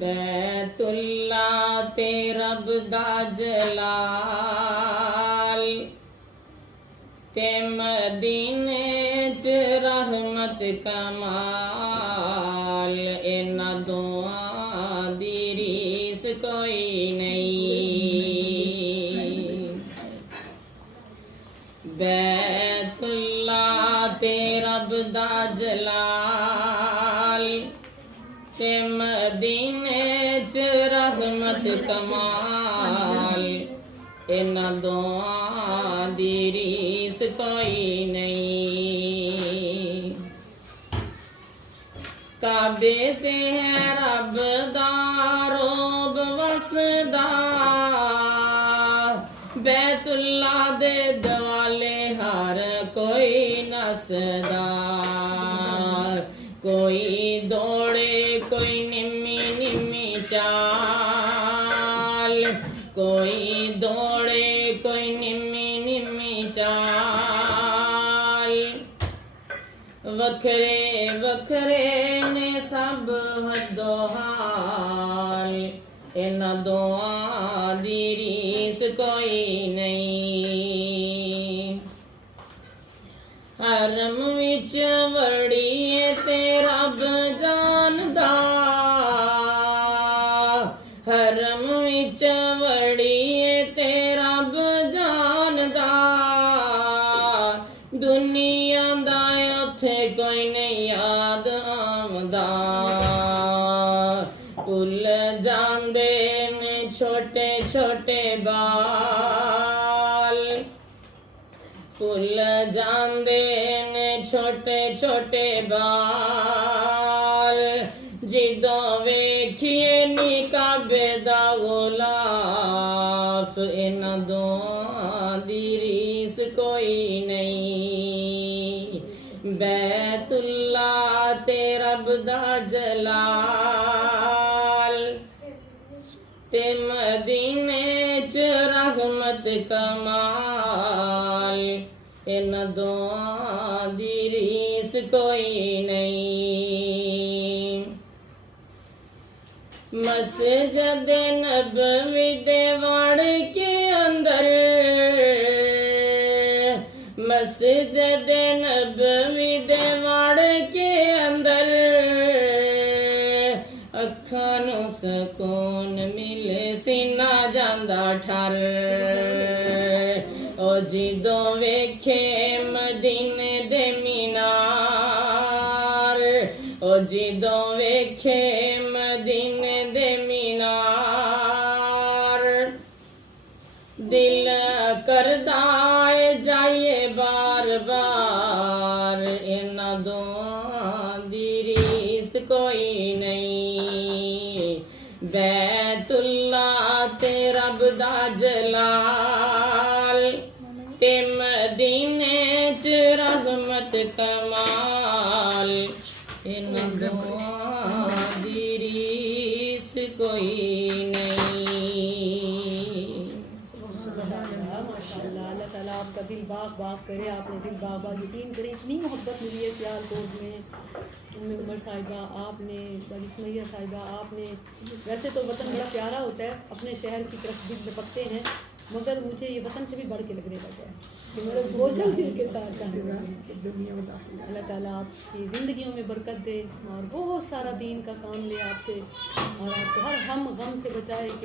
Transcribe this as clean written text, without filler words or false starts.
बैतुल्ला ते रब दा जलाल ते मदीने च रहमत कमाल इन्हां दोआं दी रीस कोई नहीं। बैतुल्ला ते रब दा जलाल ते मदीने च रहमत कमाल इन्हां दोआं दी रीस कोई नहीं। काबे ते है रब दा रोब वसदा बैतुल्ला दे दवाले हर कोई नसदा। कोई दौड़े कोई निम्मी निम्मी चाल कोई दौड़े कोई निम्मी निम्मी चाल वखरे वखरे ने सब हदो हाल इन्हां दोआं दी रीस कोई नहीं। हरम विच वड़िए ते रब जानदा हरम विच वड़िए ते रब जानदा दुनिया दा उत्थे कोई नहीं याद आमदा। भुल जांदे ने छोटे छोटे बाल भुल जांदे ने छोटे छोटे बाल जिदों वेखिए नी काबे दा गुलाफ इन्हां दोआं दी रीस कोई नहीं। बैतुल्ला ते रब दा जलाल ते मदीने च रहमत कमाल इन्हां दोआं दी रीस कोई नहीं। मस्जिद नबवी दे वड़ के अंदर मस्जिद नबवी दे वड़ के अंदर अखां नूं सकून मिले सीना जांदा ठर। ओ जिदों वेखे मदीने दे मीनार ओ जिदों वेखे मदीने दे मीनार दिल करदा है जाइए बार बार इन्हां दोआं दी रीस कोई नहीं। बैतुल्ला ते रब दा जलाल ते मदीने च रहमत कमाल इन्हां दोआं दी रीस कोई नहीं। माशाअल्लाह अल्लाह ताला आपका दिल बाग बाग करे। आपने दिल बाग बाग यकीन करें इतनी मोहब्बत मिली है सियालकोट में। उम्मे उमर साहिबा आपने बड़ी सुमैया साहिबा आपने वैसे तो वतन बड़ा प्यारा होता है अपने शहर की तरफ दिल झपकते हैं मगर मुझे ये वतन से भी बढ़ के लगने लगा है कि मेरे भोजन दिल के साथ चाहूँगा। अल्लाह ताला आपकी ज़िंदगियों में बरकत दे और बहुत सारा दीन का काम ले आपसे और आपको हर हम गम से बचाए।